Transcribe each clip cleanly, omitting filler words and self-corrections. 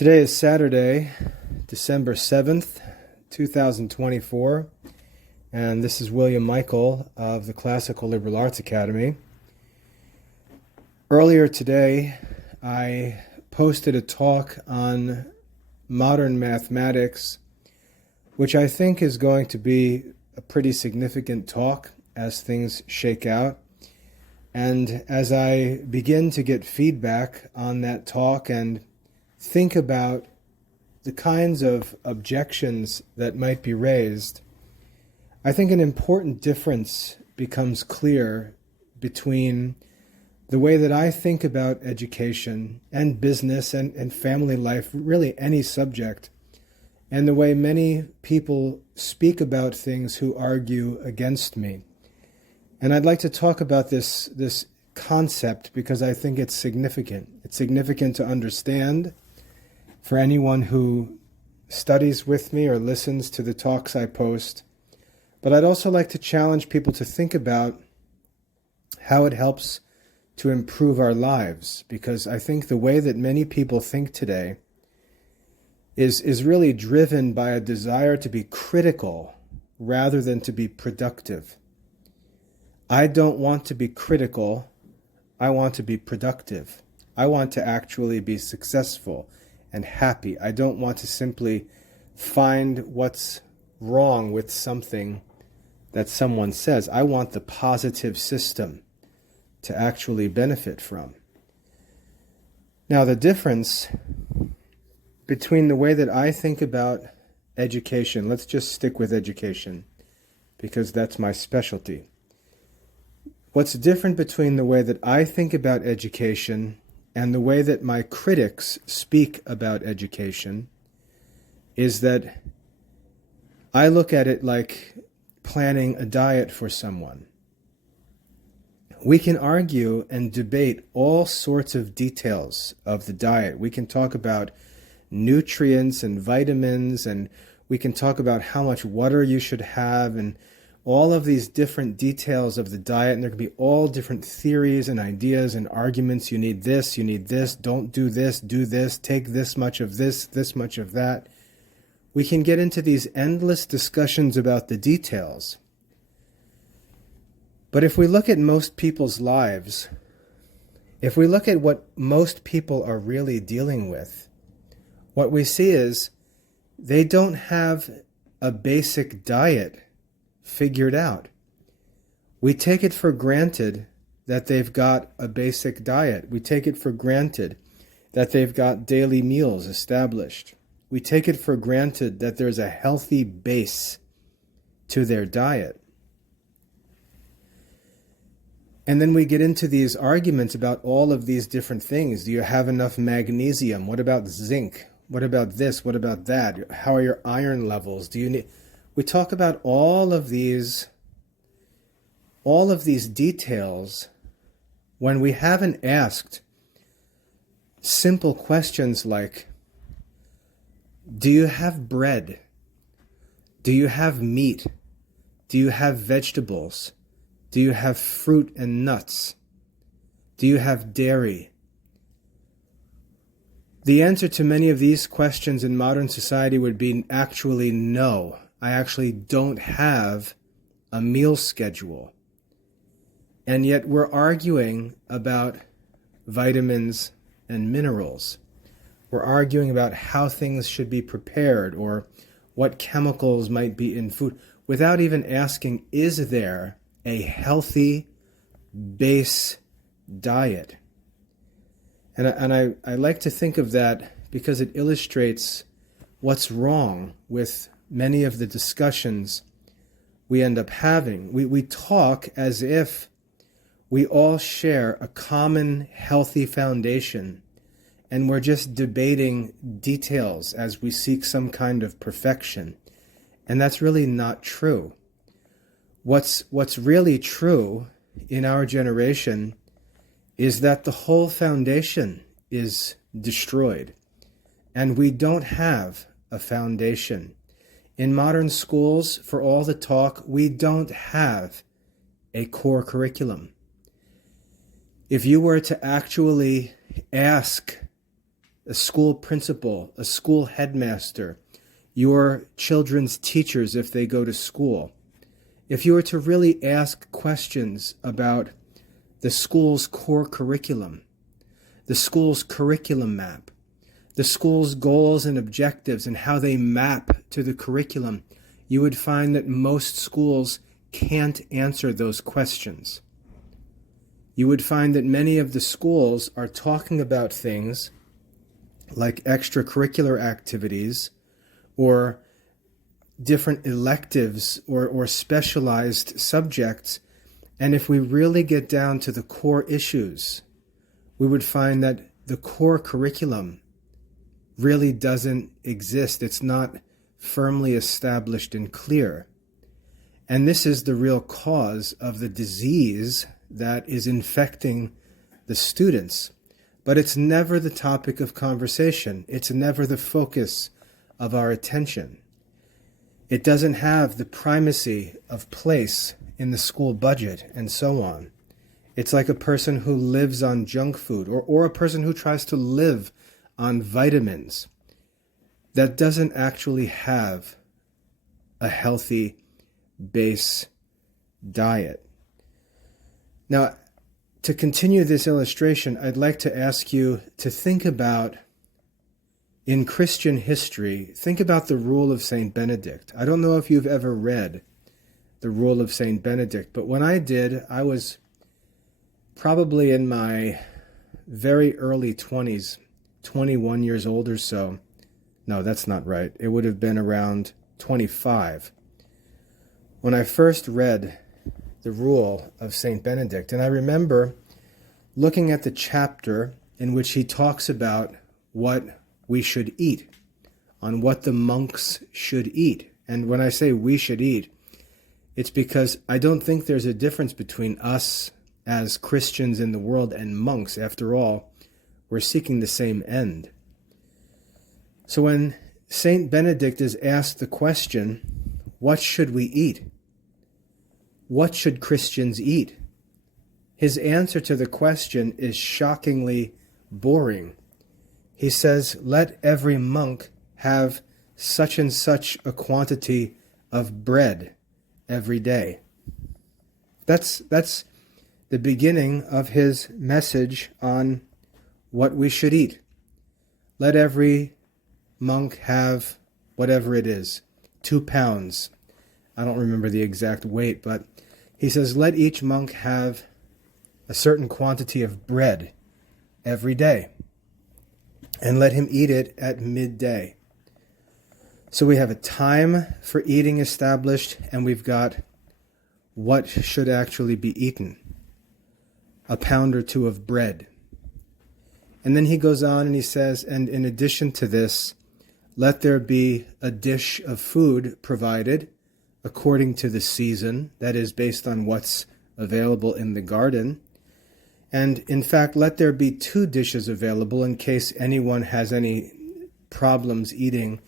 Today is Saturday, December 7th, 2024, and this is William Michael of the Classical Liberal Arts Academy. Earlier today, I posted a talk on modern mathematics, which I think is going to be a pretty significant talk as things shake out. And as I begin to get feedback on that talk and think about the kinds of objections that might be raised, I think an important difference becomes clear between the way that I think about education and business and family life, really any subject, and the way many people speak about things who argue against me. And I'd like to talk about this concept because I think it's significant. It's significant to understand for anyone who studies with me or listens to the talks I post. But I'd also like to challenge people to think about how it helps to improve our lives, because I think the way that many people think today is really driven by a desire to be critical rather than to be productive. I don't want to be critical. I want to be productive. I want to actually be successful and happy. I don't want to simply find what's wrong with something that someone says. I want the positive system to actually benefit from. Now, the difference between the way that I think about education, let's just stick with education because that's my specialty. What's different between the way that I think about education and the way that my critics speak about education is that I look at it like planning a diet for someone. We can argue and debate all sorts of details of the diet. We can talk about nutrients and vitamins, and we can talk about how much water you should have, and all of these different details of the diet, and there can be all different theories and ideas and arguments. You need this, don't do this, take this much of this much of that. We can get into these endless discussions about the details. But if we look at most people's lives, if we look at what most people are really dealing with, what we see is they don't have a basic diet figured out. We take it for granted that they've got a basic diet. We take it for granted that they've got daily meals established. We take it for granted that there's a healthy base to their diet. And then we get into these arguments about all of these different things. Do you have enough magnesium? What about zinc? What about this? What about that? How are your iron levels? Do you need... We talk about all of these details when we haven't asked simple questions like, do you have bread? Do you have meat? Do you have vegetables? Do you have fruit and nuts? Do you have dairy? The answer to many of these questions in modern society would be actually no. I actually don't have a meal schedule. And yet we're arguing about vitamins and minerals. We're arguing about how things should be prepared or what chemicals might be in food without even asking, is there a healthy base diet? And I like to think of that because it illustrates what's wrong with many of the discussions we end up having. We talk as if we all share a common healthy foundation, and we're just debating details as we seek some kind of perfection. And that's really not true. What's really true in our generation is that the whole foundation is destroyed, and we don't have a foundation. In modern schools, for all the talk, we don't have a core curriculum. If you were to actually ask a school principal, a school headmaster, your children's teachers if they go to school, if you were to really ask questions about the school's core curriculum, the school's curriculum map, the school's goals and objectives and how they map to the curriculum, you would find that most schools can't answer those questions. You would find that many of the schools are talking about things like extracurricular activities or different electives or specialized subjects. And if we really get down to the core issues, we would find that the core curriculum really doesn't exist. It's not firmly established and clear. And this is the real cause of the disease that is infecting the students. But it's never the topic of conversation. It's never the focus of our attention. It doesn't have the primacy of place in the school budget and so on. It's like a person who lives on junk food or a person who tries to live on vitamins that doesn't actually have a healthy base diet. Now, to continue this illustration, I'd like to ask you to think about, in Christian history, think about the rule of St. Benedict. I don't know if you've ever read the rule of St. Benedict, but when I did, I was probably in my very early 20s, 21 years old or so. No, that's not right. It would have been around 25 when I first read the rule of St. Benedict. And I remember looking at the chapter in which he talks about what we should eat, on what the monks should eat. And when I say we should eat, it's because I don't think there's a difference between us as Christians in the world and monks. After all, we're seeking the same end. So when St. Benedict is asked the question, what should we eat? What should Christians eat? His answer to the question is shockingly boring. He says, let every monk have such and such a quantity of bread every day. That's the beginning of his message on what we should eat. Let every monk have whatever it is, 2 pounds. I don't remember the exact weight, but he says, let each monk have a certain quantity of bread every day, and let him eat it at midday. So we have a time for eating established, and we've got what should actually be eaten. 1 pound or 2 of bread. And then he goes on and he says, and in addition to this, let there be a dish of food provided according to the season, that is based on what's available in the garden. And in fact, let there be 2 dishes available in case anyone has any problems eating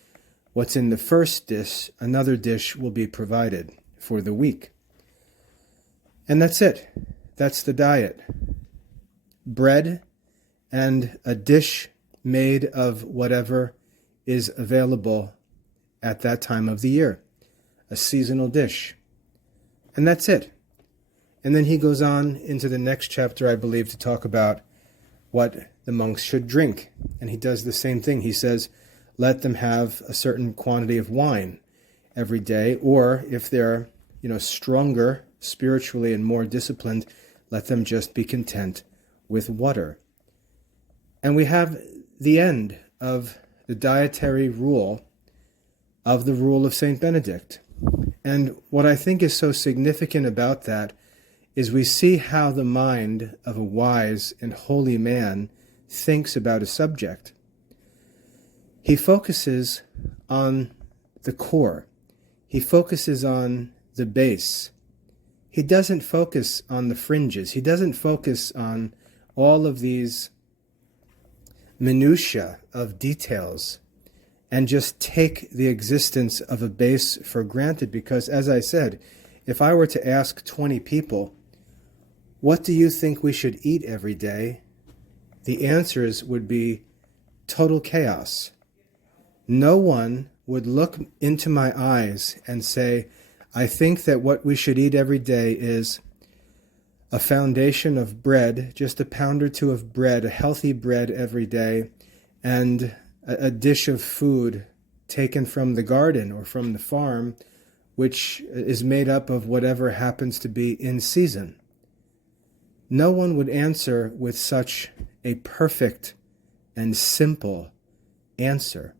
what's in the first dish. Another dish will be provided for the week. And that's it. That's the diet. Bread and a dish made of whatever is available at that time of the year. A seasonal dish. And that's it. And then he goes on into the next chapter, I believe, to talk about what the monks should drink. And he does the same thing. He says, let them have a certain quantity of wine every day, or if they're, stronger spiritually and more disciplined, let them just be content with water. And we have the end of the dietary rule of the rule of St. Benedict. And what I think is so significant about that is we see how the mind of a wise and holy man thinks about a subject. He focuses on the core. He focuses on the base. He doesn't focus on the fringes. He doesn't focus on all of these minutiae of details and just take the existence of a base for granted. Because, as I said, if I were to ask 20 people, what do you think we should eat every day? The answers would be total chaos. No one would look into my eyes and say, I think that what we should eat every day is a foundation of bread, just a pound or two of bread, a healthy bread every day, and a dish of food taken from the garden or from the farm, which is made up of whatever happens to be in season. No one would answer with such a perfect and simple answer.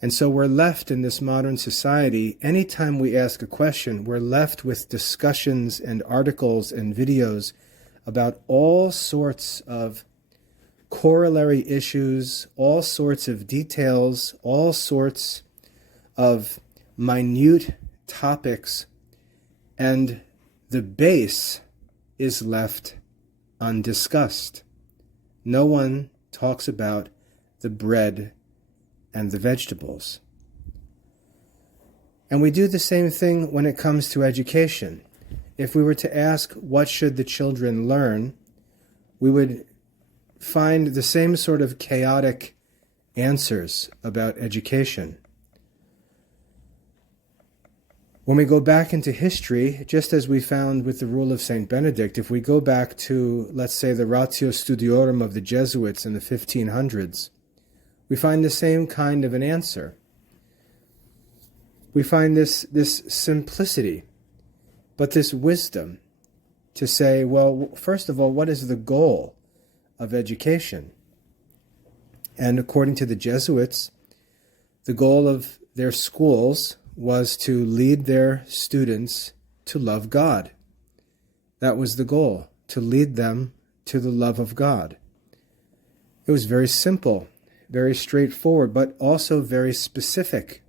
And so we're left in this modern society, anytime we ask a question, we're left with discussions and articles and videos about all sorts of corollary issues, all sorts of details, all sorts of minute topics, and the base is left undiscussed. No one talks about the bread and the vegetables. And we do the same thing when it comes to education. If we were to ask, what should the children learn, we would find the same sort of chaotic answers about education. When we go back into history, just as we found with the rule of St. Benedict, if we go back to, let's say, the Ratio Studiorum of the Jesuits in the 1500s, we find the same kind of an answer. We find this simplicity, but this wisdom to say, well, first of all, what is the goal of education? And according to the Jesuits, the goal of their schools was to lead their students to love God. That was the goal, to lead them to the love of God. It was very simple, very straightforward, but also very specific.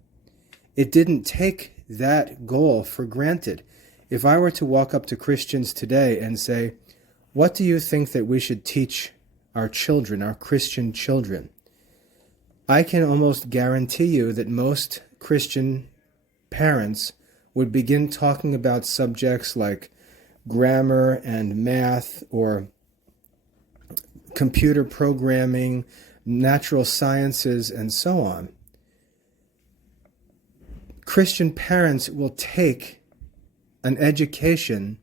It didn't take that goal for granted. If I were to walk up to Christians today and say, what do you think that we should teach our children, our Christian children? I can almost guarantee you that most Christian parents would begin talking about subjects like grammar and math or computer programming, natural sciences, and so on. Christian parents will take an education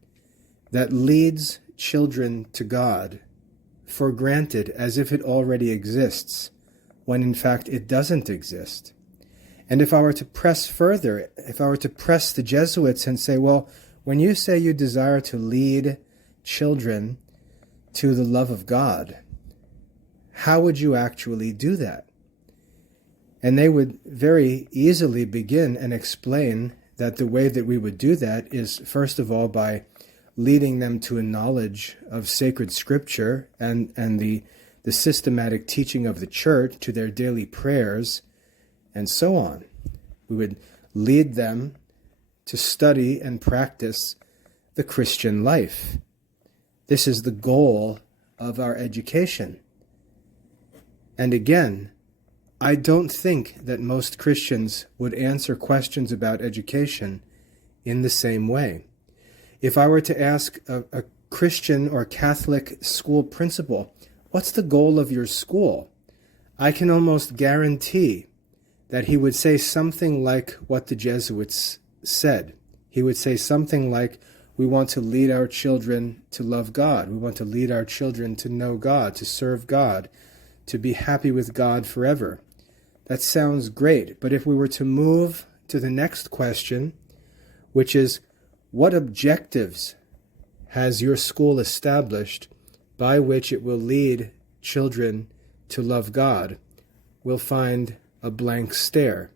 that leads children to God for granted as if it already exists, when in fact it doesn't exist. And if I were to press further, if I were to press the Jesuits and say, well, when you say you desire to lead children to the love of God, how would you actually do that? And they would very easily begin and explain that the way that we would do that is, first of all, by leading them to a knowledge of sacred scripture and the systematic teaching of the church, to their daily prayers, and so on. We would lead them to study and practice the Christian life. This is the goal of our education. And again, I don't think that most Christians would answer questions about education in the same way. If I were to ask a Christian or Catholic school principal, what's the goal of your school? I can almost guarantee that he would say something like what the Jesuits said. He would say something like, we want to lead our children to love God. We want to lead our children to know God, to serve God, to be happy with God forever. That sounds great, but if we were to move to the next question, which is, what objectives has your school established by which it will lead children to love God? We'll find a blank stare.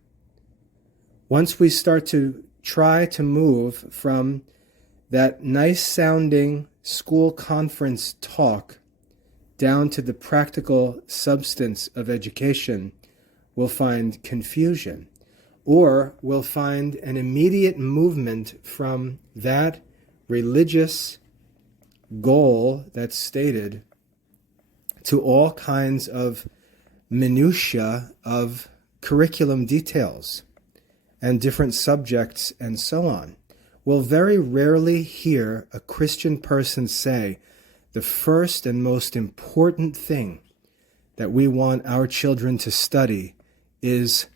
Once we start to try to move from that nice-sounding school conference talk down to the practical substance of education, we'll find confusion, or we'll find an immediate movement from that religious goal that's stated to all kinds of minutiae of curriculum details and different subjects and so on. We'll very rarely hear a Christian person say, the first and most important thing that we want our children to study is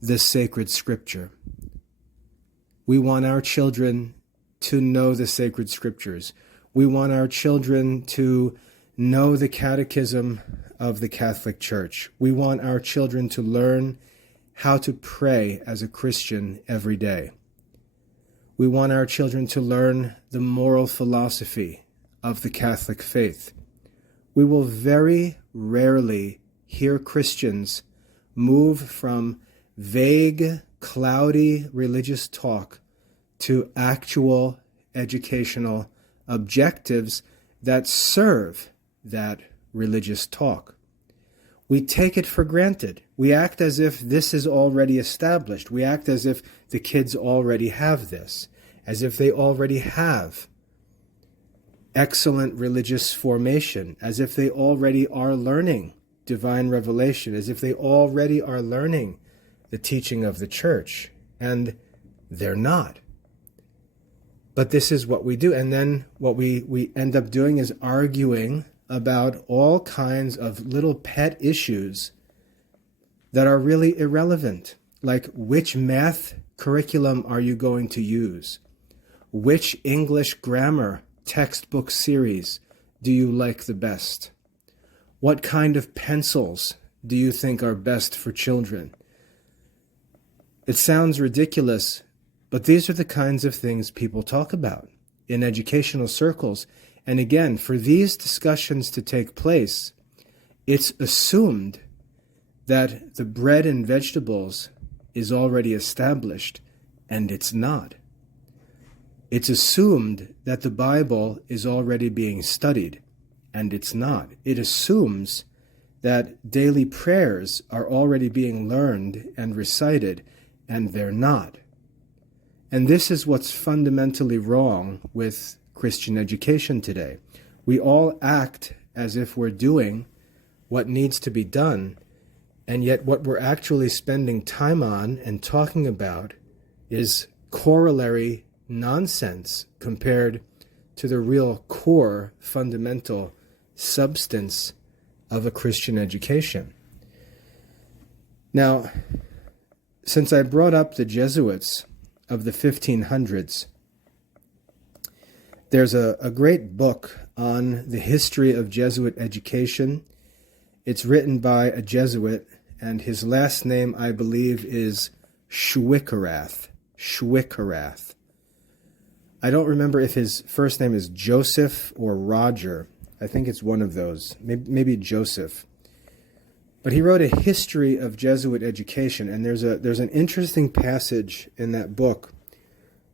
the sacred scripture. We want our children to know the sacred scriptures. We want our children to know the catechism of the Catholic Church. We want our children to learn how to pray as a Christian every day. We want our children to learn the moral philosophy of the Catholic faith. We will very rarely hear Christians move from vague, cloudy religious talk to actual educational objectives that serve that religious talk. We take it for granted. We act as if this is already established. We act as if the kids already have this, as if they already have excellent religious formation, as if they already are learning divine revelation, as if they already are learning the teaching of the church, and they're not. But this is what we do. And then what we end up doing is arguing about all kinds of little pet issues that are really irrelevant, like which math curriculum are you going to use? Which English grammar textbook series do you like the best? What kind of pencils do you think are best for children? It sounds ridiculous, but these are the kinds of things people talk about in educational circles. And again, for these discussions to take place, it's assumed that the bread and vegetables is already established, and it's not. It's assumed that the Bible is already being studied, and it's not. It assumes that daily prayers are already being learned and recited, and they're not. And this is what's fundamentally wrong with Christian education today. We all act as if we're doing what needs to be done, and yet what we're actually spending time on and talking about is corollary nonsense compared to the real core, fundamental substance of a Christian education. Now, since I brought up the Jesuits of the 1500s, there's a great book on the history of Jesuit education. It's written by a Jesuit, and his last name, I believe, is Schwickerath. Schwickerath. I don't remember if his first name is Joseph or Roger. I think it's one of those, maybe Joseph. But he wrote a history of Jesuit education, and there's an interesting passage in that book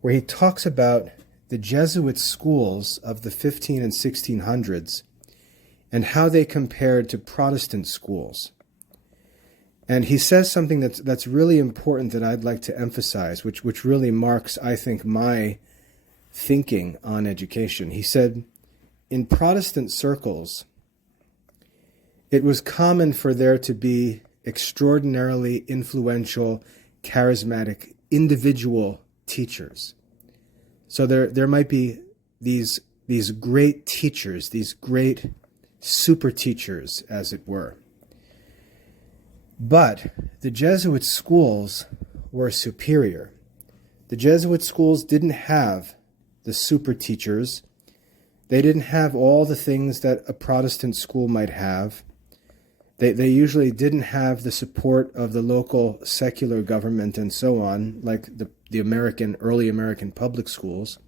where he talks about the Jesuit schools of the 15 and 1600s and how they compared to Protestant schools. And he says something that's really important that I'd like to emphasize, which really marks, I think, my thinking on education. He said, in Protestant circles, it was common for there to be extraordinarily influential, charismatic, individual teachers. So there might be these great teachers, these great super teachers, as it were. But the Jesuit schools were superior. The Jesuit schools didn't have the super teachers. They didn't have all the things that a Protestant school might have. They usually didn't have the support of the local secular government and so on, like the early American public schools.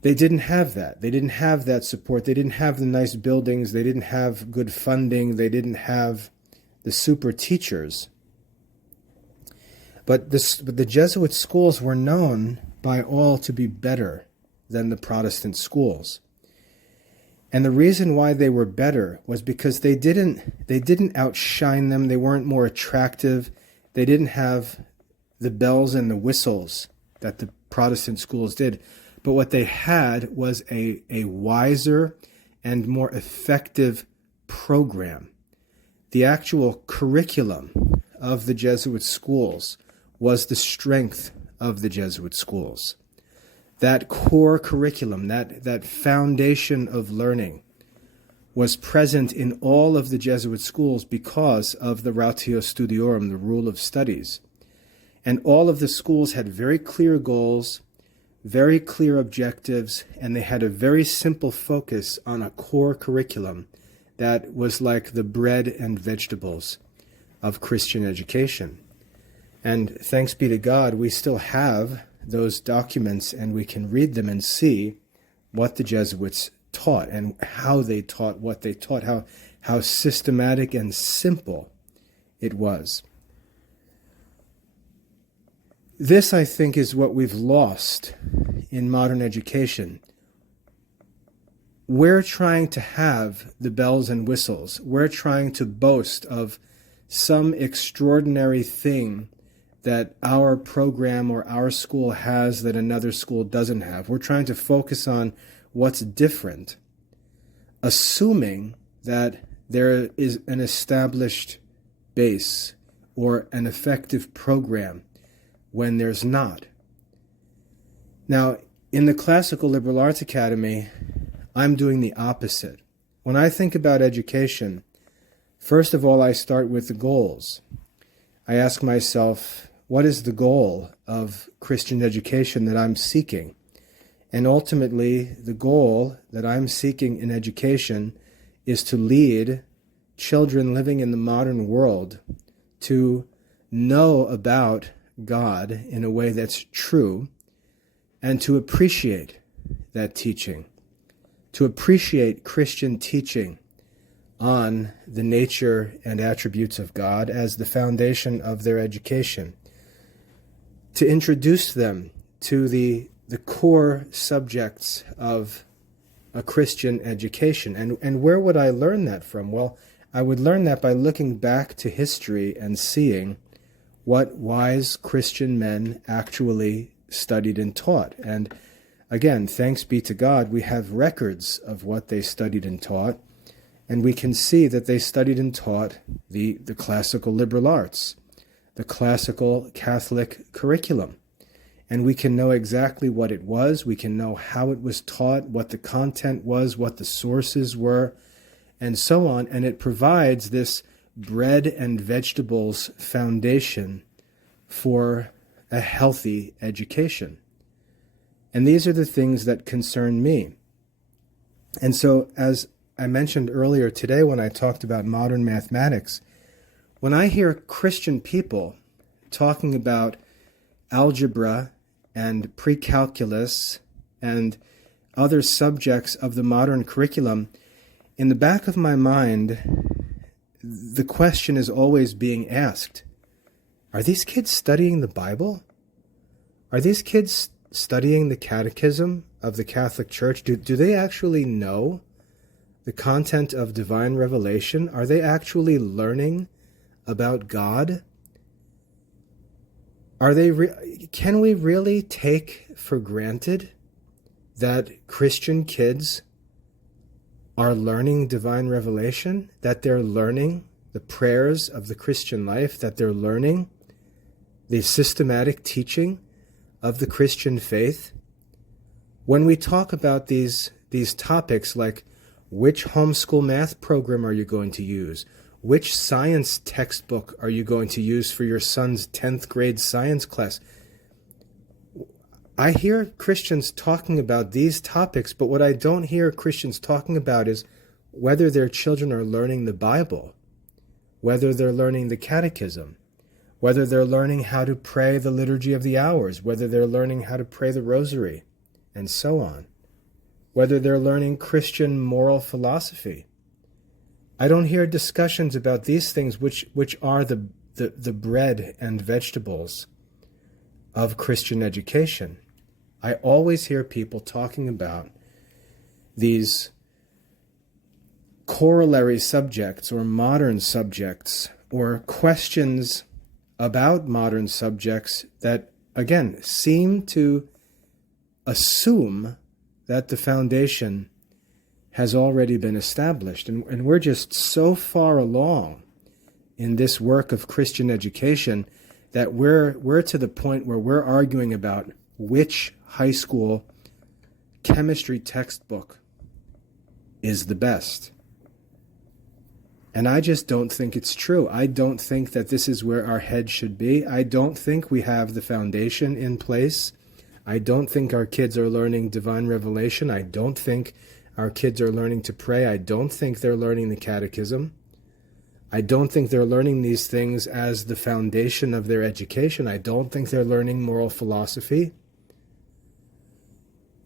They didn't have that. They didn't have that support. They didn't have the nice buildings. They didn't have good funding. They didn't have the super teachers. But the Jesuit schools were known by all to be better than the Protestant schools. And the reason why they were better was because they didn't outshine them. They weren't more attractive. They didn't have the bells and the whistles that the Protestant schools did. But what they had was a wiser and more effective program. The actual curriculum of the Jesuit schools was the strength of the Jesuit schools. That core curriculum, that foundation of learning, was present in all of the Jesuit schools because of the Ratio Studiorum, the rule of studies. And all of the schools had very clear goals, very clear objectives, and they had a very simple focus on a core curriculum that was like the bread and vegetables of Christian education. And thanks be to God, we still have those documents and we can read them and see what the Jesuits taught and how they taught what they taught, how systematic and simple it was. This, I think, is what we've lost in modern education. We're trying to have the bells and whistles. We're trying to boast of some extraordinary thing that our program or our school has that another school doesn't have. We're trying to focus on what's different, assuming that there is an established base or an effective program when there's not. Now, in the Classical Liberal Arts Academy, I'm doing the opposite. When I think about education, first of all, I start with the goals. I ask myself, what is the goal of Christian education that I'm seeking? And ultimately, the goal that I'm seeking in education is to lead children living in the modern world to know about God in a way that's true and to appreciate that teaching, to appreciate Christian teaching on the nature and attributes of God as the foundation of their education, to introduce them to the core subjects of a Christian education. And where would I learn that from? Well, I would learn that by looking back to history and seeing what wise Christian men actually studied and taught. And again, thanks be to God, we have records of what they studied and taught, and we can see that they studied and taught the classical liberal arts, the classical Catholic curriculum. And we can know exactly what it was, we can know how it was taught, what the content was, what the sources were, and so on. And it provides this bread and vegetables foundation for a healthy education. And these are the things that concern me. And so, as I mentioned earlier today when I talked about modern mathematics, when I hear Christian people talking about algebra and pre-calculus and other subjects of the modern curriculum, in the back of my mind, the question is always being asked, are these kids studying the Bible? Are these kids studying the Catechism of the Catholic Church? Do they actually know the content of divine revelation? Are they actually learning about God? Can we really take for granted that Christian kids are learning divine revelation, that they're learning the prayers of the Christian life, that they're learning the systematic teaching of the Christian faith? When we talk about these topics like which homeschool math program are you going to use? Which science textbook are you going to use for your son's 10th grade science class? I hear Christians talking about these topics, but what I don't hear Christians talking about is whether their children are learning the Bible, whether they're learning the Catechism, whether they're learning how to pray the Liturgy of the Hours, whether they're learning how to pray the Rosary, and so on, whether they're learning Christian moral philosophy. I don't hear discussions about these things, which are the bread and vegetables of Christian education. I always hear people talking about these corollary subjects or modern subjects or questions about modern subjects that, again, seem to assume that the foundation has already been established. And we're just so far along in this work of Christian education that we're to the point where we're arguing about which high school chemistry textbook is the best. And I just don't think it's true. I don't think that this is where our head should be. I don't think we have the foundation in place. I don't think our kids are learning divine revelation. I don't think our kids are learning to pray. I don't think they're learning the catechism. I don't think they're learning these things as the foundation of their education. I don't think they're learning moral philosophy.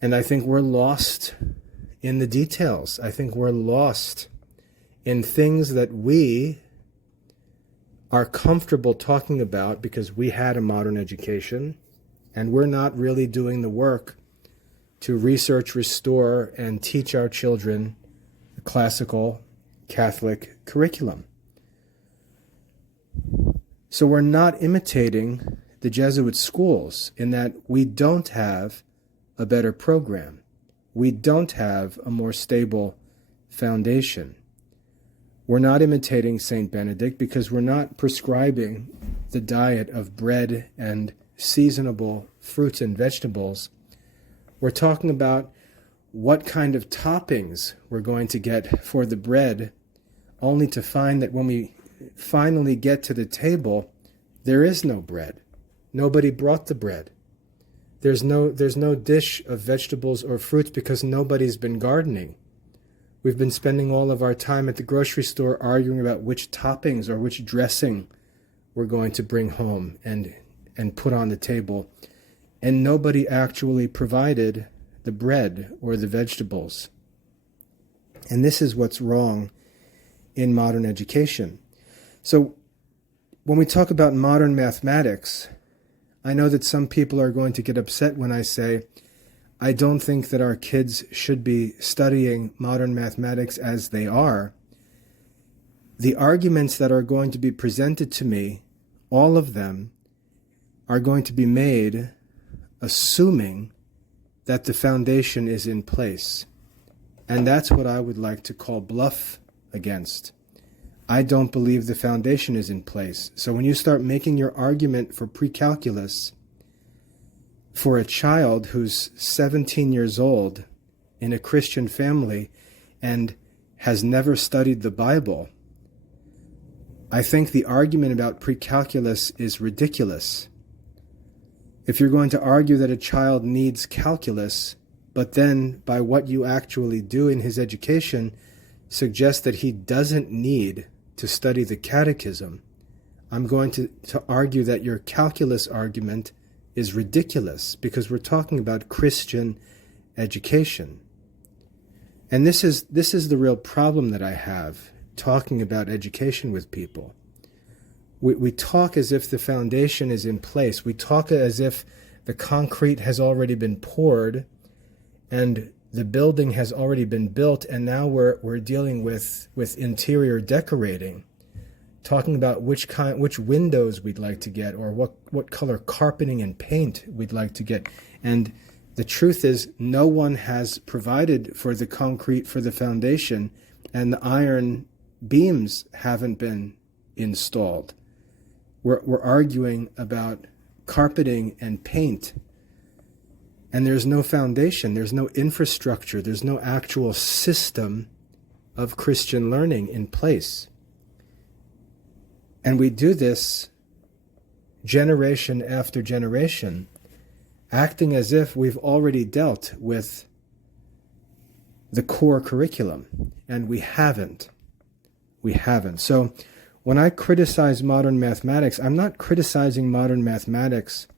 And I think we're lost in the details. I think we're lost in things that we are comfortable talking about because we had a modern education, and we're not really doing the work to research, restore, and teach our children the classical Catholic curriculum. So we're not imitating the Jesuit schools in that we don't have a better program. We don't have a more stable foundation. We're not imitating St. Benedict because we're not prescribing the diet of bread and seasonable fruits and vegetables. We're talking about what kind of toppings we're going to get for the bread, only to find that when we finally get to the table, there is no bread. Nobody brought the bread. There's no dish of vegetables or fruits because nobody's been gardening. We've been spending all of our time at the grocery store arguing about which toppings or which dressing we're going to bring home and put on the table. And nobody actually provided the bread or the vegetables. And this is what's wrong in modern education. So when we talk about modern mathematics, I know that some people are going to get upset when I say, I don't think that our kids should be studying modern mathematics as they are. The arguments that are going to be presented to me, all of them, are going to be made assuming that the foundation is in place. And that's what I would like to call bluff against. I don't believe the foundation is in place. So when you start making your argument for pre-calculus for a child who's 17 years old in a Christian family and has never studied the Bible, I think the argument about pre-calculus is ridiculous. If you're going to argue that a child needs calculus, but then by what you actually do in his education suggest that he doesn't need to study the catechism, I'm going to argue that your calculus argument is ridiculous because we're talking about Christian education. And this is the real problem that I have talking about education with people. We talk as if the foundation is in place. We talk as if the concrete has already been poured and the building has already been built, and now we're dealing with interior decorating, talking about which windows we'd like to get or what color carpeting and paint we'd like to get. And the truth is, no one has provided for the concrete for the foundation, and the iron beams haven't been installed. We're arguing about carpeting and paint. And there's no foundation, there's no infrastructure, there's no actual system of Christian learning in place. And we do this generation after generation, acting as if we've already dealt with the core curriculum, and we haven't. We haven't. So when I criticize modern mathematics, I'm not criticizing modern mathematics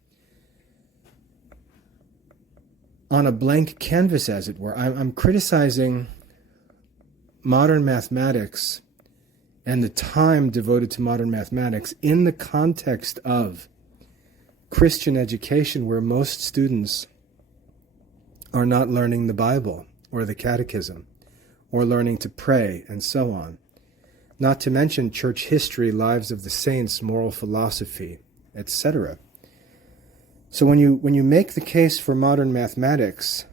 on a blank canvas, as it were. I'm criticizing modern mathematics and the time devoted to modern mathematics in the context of Christian education, where most students are not learning the Bible or the catechism or learning to pray and so on. Not to mention church history, lives of the saints, moral philosophy, etc. So when you make the case for modern mathematics,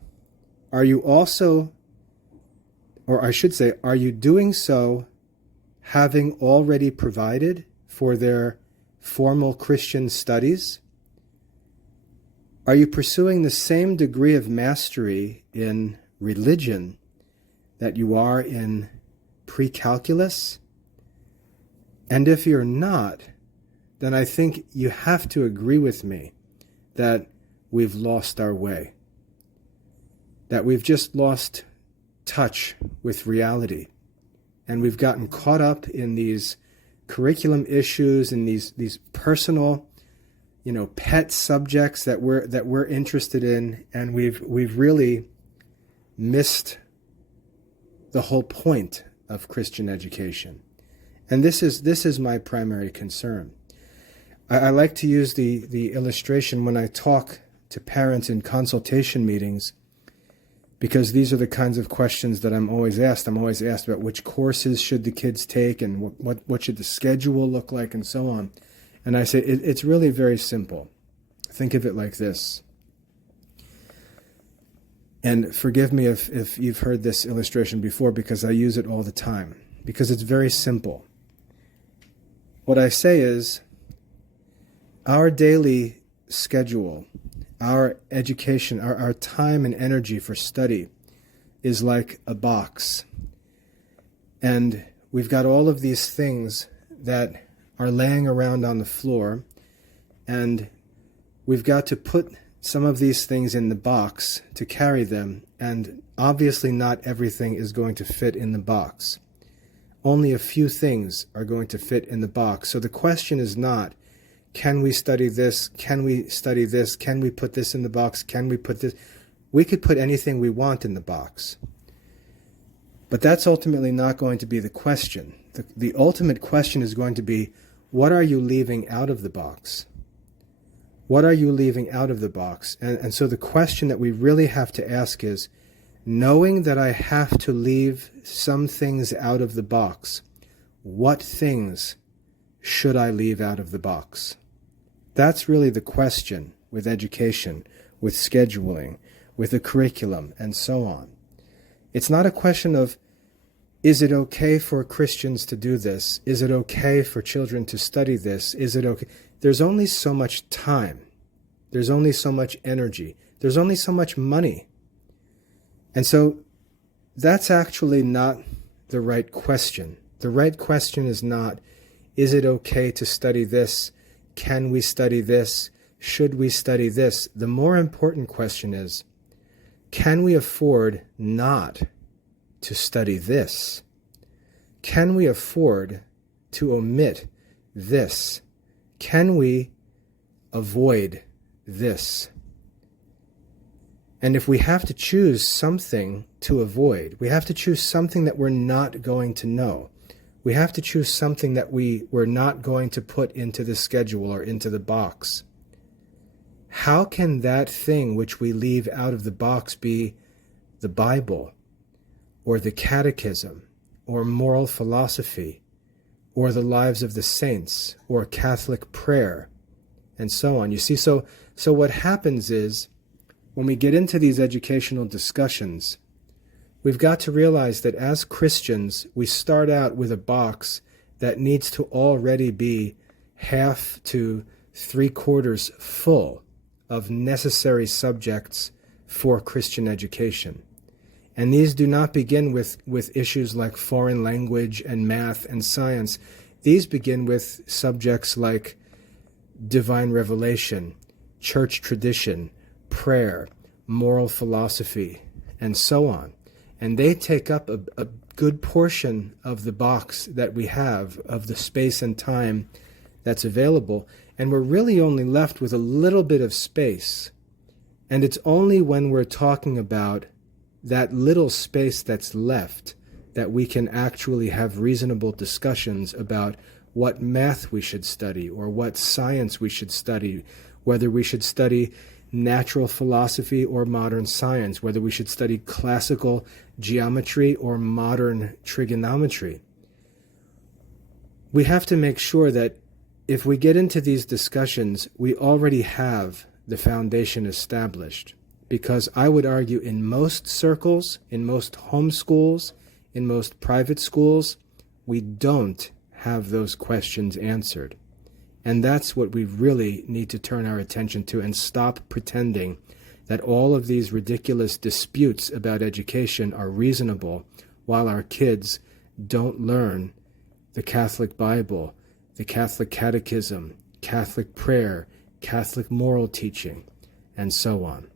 are you also, or I should say, are you doing so having already provided for their formal Christian studies? Are you pursuing the same degree of mastery in religion that you are in pre-calculus? And if you're not, then I think you have to agree with me that we've lost our way, that we've just lost touch with reality, and we've gotten caught up in these curriculum issues and these personal, pet subjects that we're interested in, and we've really missed the whole point of Christian education. And this is my primary concern. I like to use the illustration when I talk to parents in consultation meetings, because these are the kinds of questions that I'm always asked. I'm always asked about which courses should the kids take and what should the schedule look like and so on. And I say it's really very simple. Think of it like this. And forgive me if you've heard this illustration before, because I use it all the time, because it's very simple. What I say is, our daily schedule, our education, our time and energy for study is like a box. And we've got all of these things that are laying around on the floor, and we've got to put some of these things in the box to carry them, and obviously not everything is going to fit in the box. Only a few things are going to fit in the box. So the question is not, can we study this? Can we study this? Can we put this in the box? Can we put this? We could put anything we want in the box. But that's ultimately not going to be the question. The ultimate question is going to be, what are you leaving out of the box? What are you leaving out of the box? And so the question that we really have to ask is, knowing that I have to leave some things out of the box, what things should I leave out of the box? That's really the question with education, with scheduling, with the curriculum, and so on. It's not a question of, is it okay for Christians to do this? Is it okay for children to study this? Is it okay? There's only so much time. There's only so much energy. There's only so much money. And so that's actually not the right question. The right question is not, is it okay to study this? Can we study this? Should we study this? The more important question is, can we afford not to study this? Can we afford to omit this? Can we avoid this? And if we have to choose something to avoid, we have to choose something that we're not going to know. We have to choose something that we're not going to put into the schedule or into the box. How can that thing which we leave out of the box be the Bible, or the Catechism, or moral philosophy, or the lives of the saints, or Catholic prayer, and so on? You see, so what happens is, when we get into these educational discussions, we've got to realize that as Christians, we start out with a box that needs to already be half to 3/4 full of necessary subjects for Christian education. And these do not begin with issues like foreign language and math and science. These begin with subjects like divine revelation, church tradition, prayer, moral philosophy, and so on. And they take up a good portion of the box that we have, of the space and time that's available. And we're really only left with a little bit of space. And it's only when we're talking about that little space that's left that we can actually have reasonable discussions about what math we should study, or what science we should study, whether we should study natural philosophy or modern science, whether we should study classical geometry or modern trigonometry. We have to make sure that if we get into these discussions, we already have the foundation established. Because I would argue in most circles, in most homeschools, in most private schools, we don't have those questions answered. And that's what we really need to turn our attention to, and stop pretending that all of these ridiculous disputes about education are reasonable while our kids don't learn the Catholic Bible, the Catholic Catechism, Catholic prayer, Catholic moral teaching, and so on.